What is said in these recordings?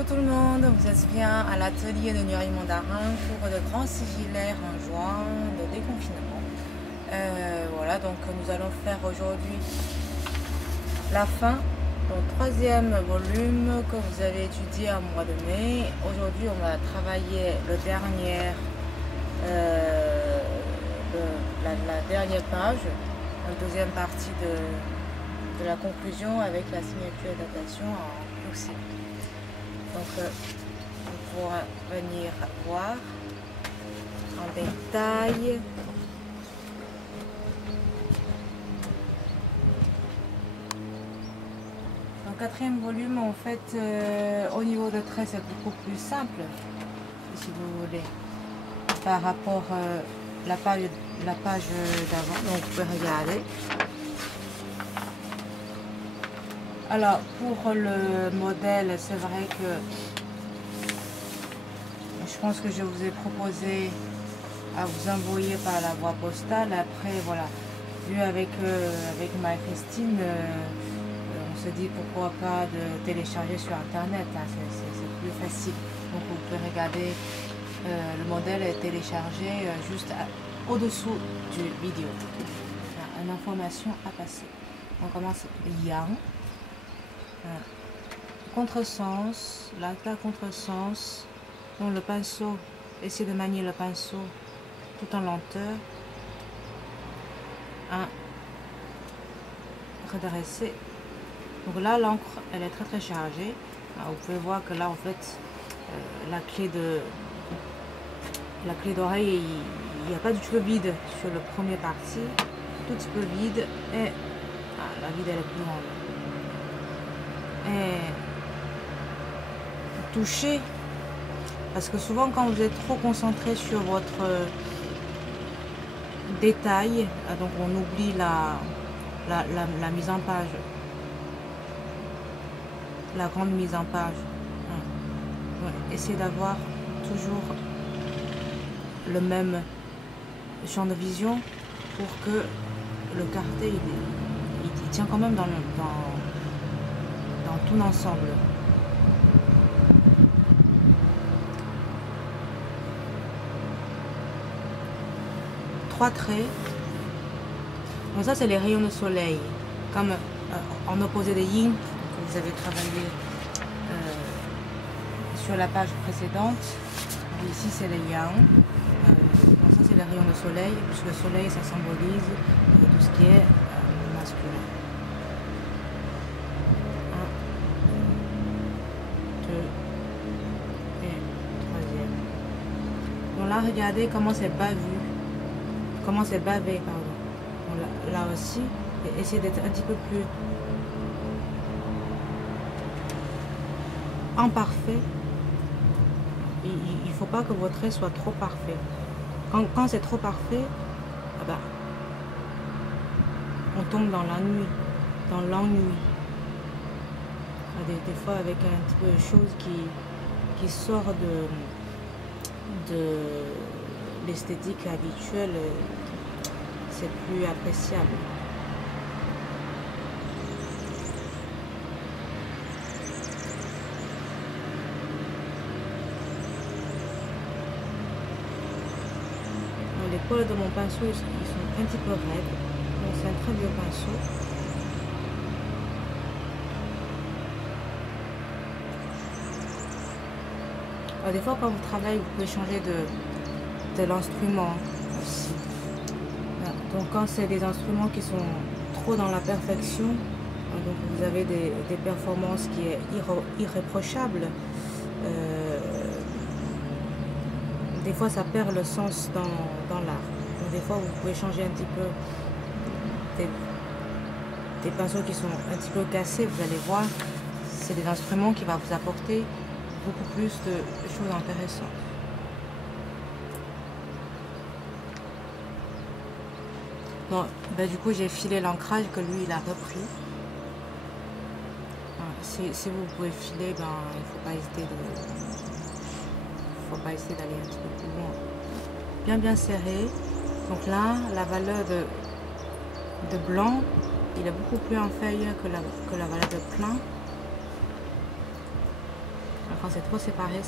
Bonjour tout le monde, vous êtes bien à l'atelier de Nueil Mandarin pour le grand sigillaire en juin de déconfinement. Voilà, donc nous allons faire aujourd'hui la fin du troisième volume que vous avez étudié en mois de mai. Aujourd'hui, on va travailler la dernière page, la deuxième partie de la conclusion avec la signature et datation en cursive. Donc, on pourra venir voir en détail. Dans le quatrième volume, en fait, au niveau de trait, c'est beaucoup plus simple, si vous voulez, par rapport à la page d'avant. Donc, vous pouvez regarder. Alors, pour le modèle, c'est vrai que je pense que je vous ai proposé à vous envoyer par la voie postale. Après, voilà, vu avec Marie-Christine, on se dit pourquoi pas de télécharger sur Internet, hein, c'est plus facile. Donc, vous pouvez regarder, le modèle est téléchargé juste au-dessous du vidéo. Une information à passer. On commence Yang. Contresens, l'acta contresens, donc le pinceau, essayez de manier le pinceau tout en lenteur. Redresser. Donc là, l'encre, elle est très chargée. Alors, vous pouvez voir que là, en fait, la clé d'oreille, il n'y a pas du tout de vide sur le premier parti, tout petit peu vide, et la vide, elle est plus grande. Et toucher, parce que souvent quand vous êtes trop concentré sur votre détail, donc on oublie la mise en page, la grande mise en page. Ouais. Essayez d'avoir toujours le même champ de vision pour que le quartier il tient quand même dans tout l'ensemble. Trois traits. Donc ça, c'est les rayons de soleil. Comme en opposé des yin que vous avez travaillé sur la page précédente. Et ici, c'est les yang. Donc ça, c'est les rayons de soleil, puisque le soleil, ça symbolise tout ce qui est masculin. Là, regardez comment c'est bavu, comment c'est bavé, pardon. Donc là aussi, essayez d'être un petit peu plus imparfait. Il ne faut pas que votre trait soit trop parfait. Quand c'est trop parfait, ah ben, on tombe dans la nuit, dans l'ennui. Des fois avec un petit peu de choses qui sort de l'esthétique habituelle, c'est plus appréciable. Les poils de mon pinceau, ils sont un petit peu raides, donc c'est un très vieux pinceau. Alors, des fois, quand vous travaillez, vous pouvez changer de l'instrument aussi. Voilà. Donc, quand c'est des instruments qui sont trop dans la perfection, donc vous avez des performances qui est irréprochable. Des fois, ça perd le sens dans l'art. Donc, des fois, vous pouvez changer un petit peu des pinceaux qui sont un petit peu cassés. Vous allez voir, c'est des instruments qui vont vous apporter beaucoup plus de choses intéressantes. Bon, ben, du coup, j'ai filé l'ancrage que lui, il a repris. Si vous pouvez filer, ben, il faut pas hésiter d'aller un petit peu plus loin. Bien serré. Donc là, la valeur de blanc, il est beaucoup plus inférieur que la valeur de plein. Quand c'est trop séparé,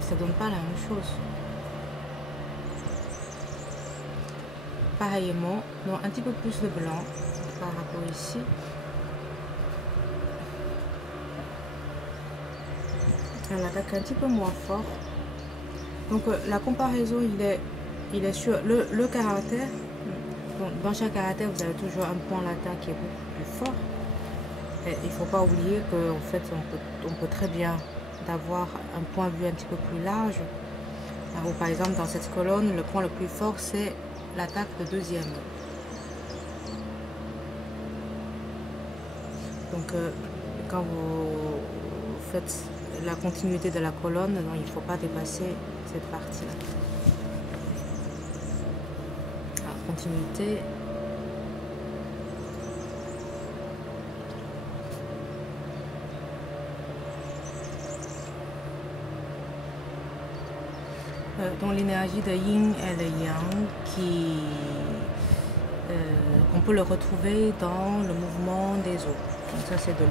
ça donne pas la même chose. Pareillement, donc un petit peu plus de blanc par rapport ici. On attaque un petit peu moins fort. Donc la comparaison, il est sur le caractère. Donc, dans chaque caractère, vous avez toujours un point latin qui est beaucoup plus fort. Et il ne faut pas oublier qu'en fait, on peut très bien avoir un point de vue un petit peu plus large. Alors, par exemple, dans cette colonne, le point le plus fort, c'est l'attaque de deuxième. Donc, quand vous faites la continuité de la colonne, donc, il ne faut pas dépasser cette partie-là. La continuité. Dans l'énergie de Yin et de Yang, on peut le retrouver dans le mouvement des eaux. Donc ça c'est de l'eau.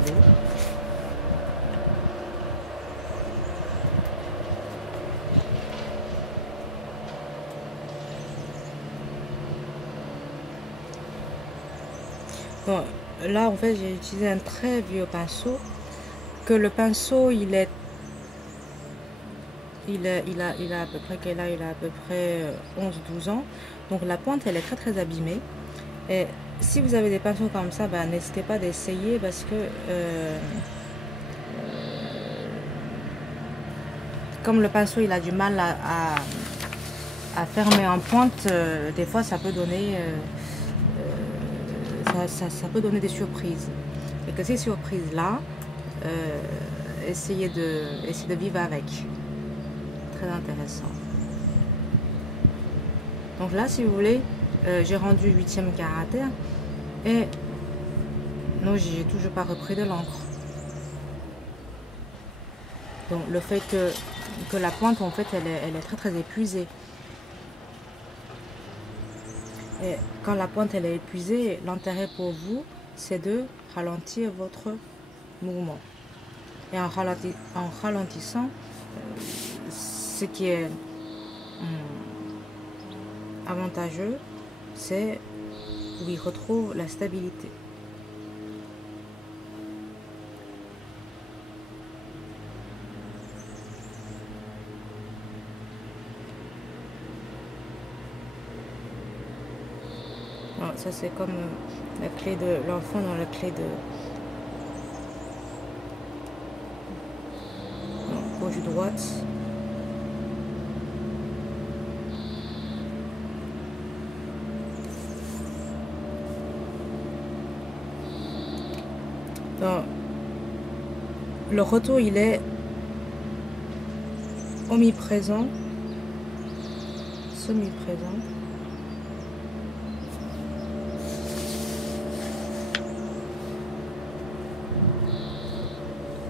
Bon, là en fait j'ai utilisé un très vieux pinceau, que le pinceau il a à peu près quel âge, il a à peu près 11-12 ans, donc la pointe elle est très abîmée. Et si vous avez des pinceaux comme ça, ben, n'hésitez pas d'essayer, parce que comme le pinceau il a du mal à fermer en pointe, des fois ça peut donner ça peut donner des surprises, et que ces surprises là, essayez de vivre avec. Très intéressant. Donc là si vous voulez, j'ai rendu 8e caractère et non, j'ai toujours pas repris de l'encre. Donc le fait que la pointe en fait elle est très épuisée. Et quand la pointe elle est épuisée, l'intérêt pour vous c'est de ralentir votre mouvement. Et en ralentissant, ce qui est avantageux, c'est où il retrouve la stabilité. Alors, ça c'est comme la clé de l'enfant dans la clé de gauche-droite. Donc, le retour il est omniprésent, semi-présent.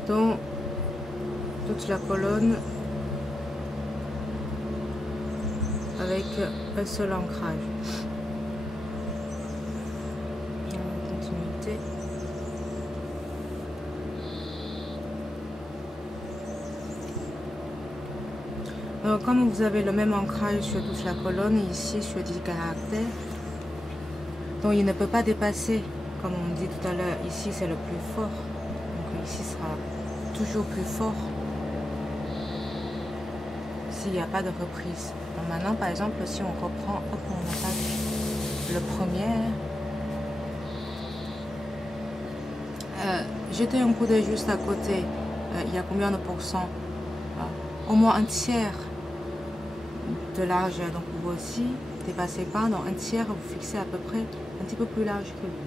Dans toute la colonne avec un seul ancrage. Continuité. Alors, comme vous avez le même ancrage sur toute la colonne, ici sur 10 caractères, donc il ne peut pas dépasser, comme on dit tout à l'heure, ici c'est le plus fort, donc ici sera toujours plus fort s'il n'y a pas de reprise. Donc maintenant par exemple si on reprend, hop, on attaque le premier, jetez un coup d'œil juste à côté, il y a combien de pourcents? Au moins un tiers de largeur, donc vous aussi dépassez pas, dans un tiers vous fixez à peu près un petit peu plus large que lui.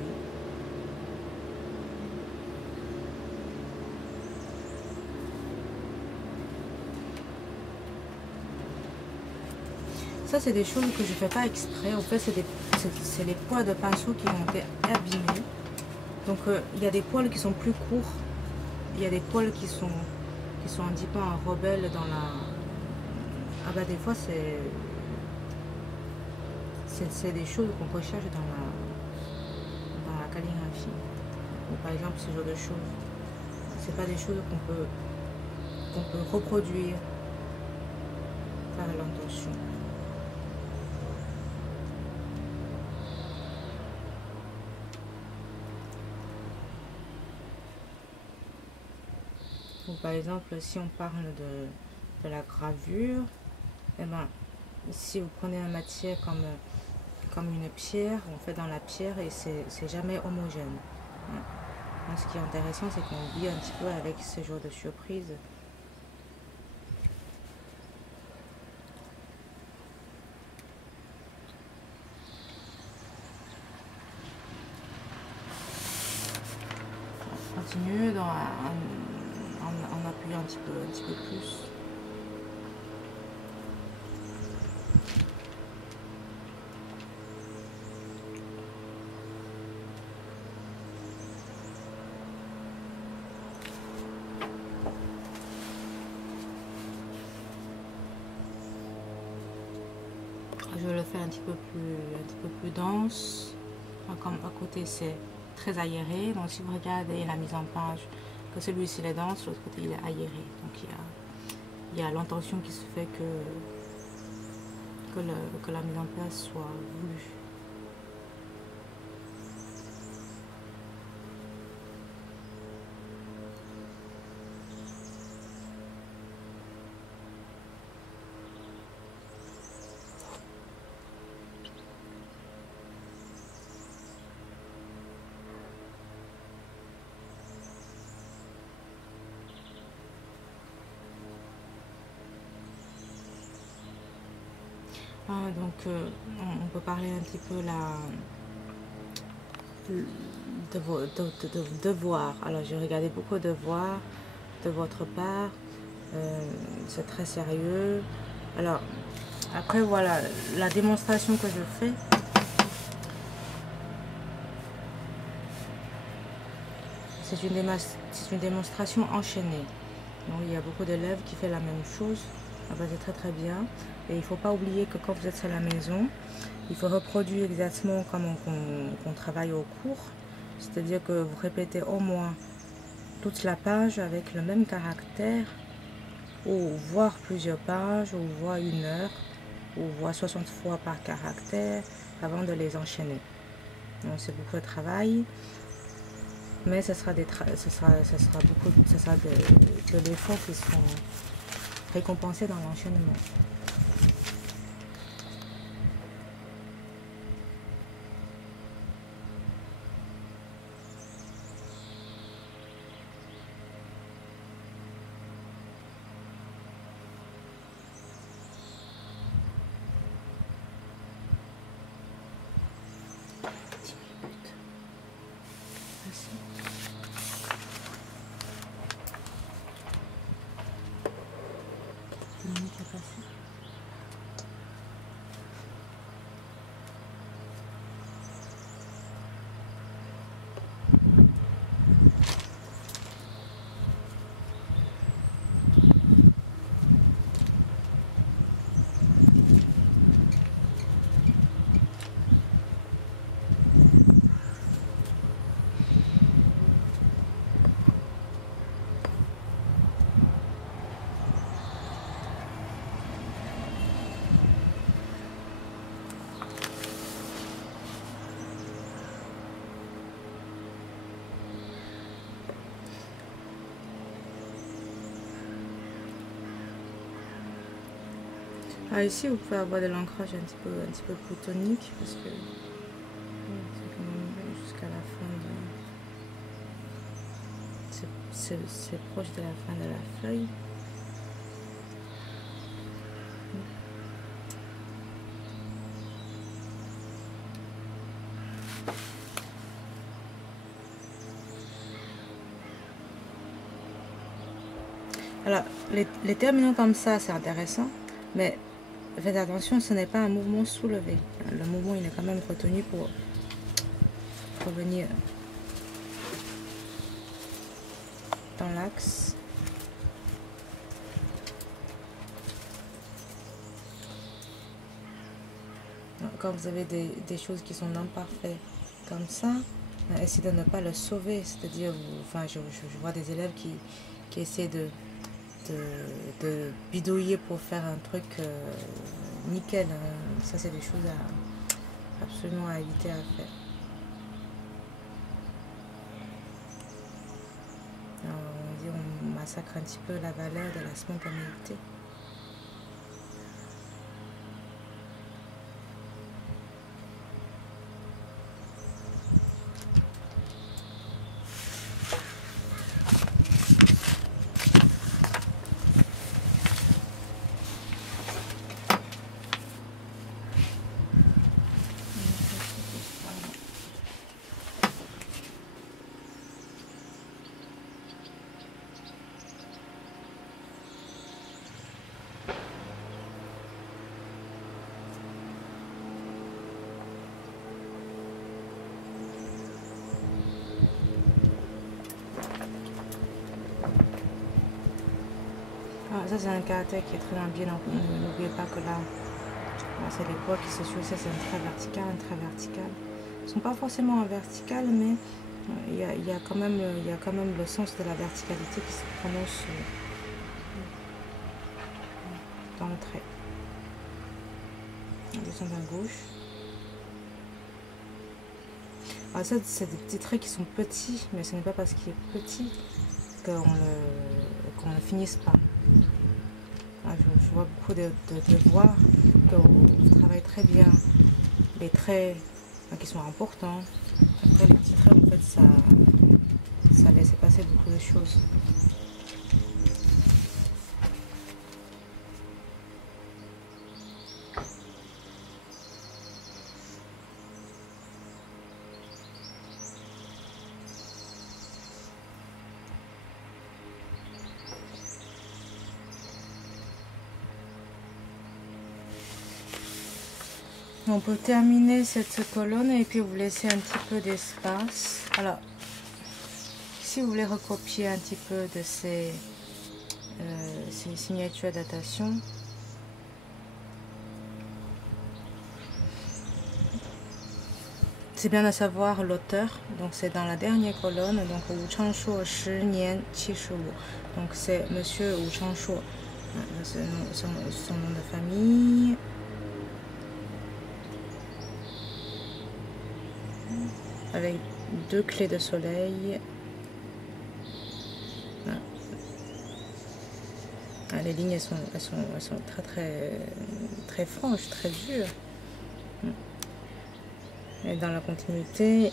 Ça c'est des choses que je fais pas exprès, en fait c'est les poils de pinceau qui ont été abîmés. Donc il y a des poils qui sont plus courts, il y a des poils qui sont un petit peu en rebelle dans la... Ah bah des fois c'est des choses qu'on recherche dans la calligraphie. Ou par exemple ce genre de choses. c'est pas des choses qu'on peut reproduire par l'intention. Ou par exemple, si on parle de la gravure, eh ben, si vous prenez une matière comme une pierre, on fait dans la pierre et c'est jamais homogène. Donc, ce qui est intéressant, c'est qu'on vit un petit peu avec ce genre de surprise. On continue en appuyant un petit peu plus. Je le fais un petit peu plus dense. Comme à côté c'est très aéré, donc si vous regardez la mise en page, que celui-ci est dense, l'autre côté il est aéré. Donc il y a l'intention qui se fait que la mise en place soit voulue. Donc on peut parler un petit peu de devoirs. Alors j'ai regardé beaucoup de devoirs de votre part, c'est très sérieux. Alors après voilà, la démonstration que je fais, c'est une démonstration enchaînée. Donc, il y a beaucoup d'élèves qui font la même chose. C'est très très bien. Et il ne faut pas oublier que quand vous êtes à la maison, il faut reproduire exactement comme on travaille au cours. C'est-à-dire que vous répétez au moins toute la page avec le même caractère, ou voire plusieurs pages, ou voire 1 heure, ou voire 60 fois par caractère avant de les enchaîner. Donc c'est beaucoup de travail. Mais ce sera de l'effort qui seront récompensés dans l'enchaînement. Ici, vous pouvez avoir de l'ancrage un petit peu plus tonique parce que c'est quand même jusqu'à la fin c'est proche de la fin de la feuille. Alors, les terminaux comme ça, c'est intéressant, mais faites attention, ce n'est pas un mouvement soulevé. Le mouvement, il est quand même retenu pour venir dans l'axe. Quand vous avez des choses qui sont imparfaites comme ça, essayer de ne pas le sauver, c'est-à-dire, enfin, je vois des élèves qui essaient de bidouiller pour faire un truc nickel. Ça, c'est des choses absolument à éviter à faire. Alors, on massacre un petit peu la valeur de la spontanéité. Ça, c'est un caractère qui est très bien. N'oubliez pas que là, c'est les poids qui se suivent. Ça, c'est un trait vertical, un trait vertical. Ils ne sont pas forcément en vertical, mais il y a quand même le sens de la verticalité qui se prononce dans le trait. On descend à gauche. Alors ça, c'est des petits traits qui sont petits, mais ce n'est pas parce qu'il est petit qu'on ne finisse pas. Je vois beaucoup de voix qui travaillent très bien les traits qui sont importants. Après les petits traits, en fait, ça laisse passer beaucoup de choses. On peut terminer cette colonne et puis vous laisser un petit peu d'espace. Alors, si vous voulez recopier un petit peu de ces signatures datation, c'est bien de savoir l'auteur. Donc c'est dans la dernière colonne, donc Wu Changshuo 10年75. Donc c'est Monsieur Wu Changshuo, c'est son nom de famille. Avec 2 clés de soleil. Les lignes elles sont très franches, très dures. Et dans la continuité,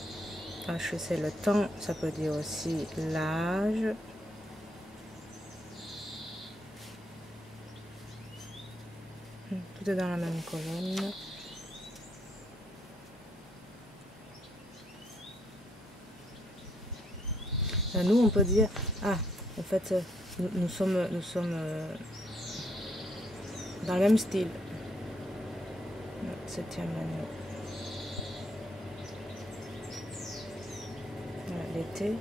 H c'est le temps, ça peut dire aussi l'âge. Tout est dans la même colonne. Nous, on peut dire, en fait, nous sommes dans le même style. 7e année. Voilà, l'été.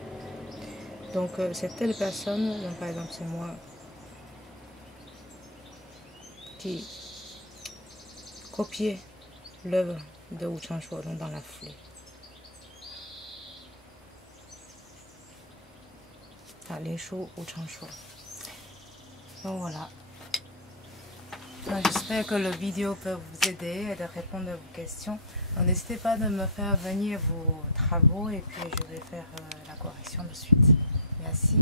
Donc, c'est telle personne, donc, par exemple, c'est moi qui copiais l'œuvre de Wu Changshuo dans la foulée. Linshu Wu Changshuo. Donc voilà. J'espère que la vidéo peut vous aider et de répondre à vos questions. N'hésitez pas de me faire venir vos travaux et puis je vais faire la correction de suite. Merci.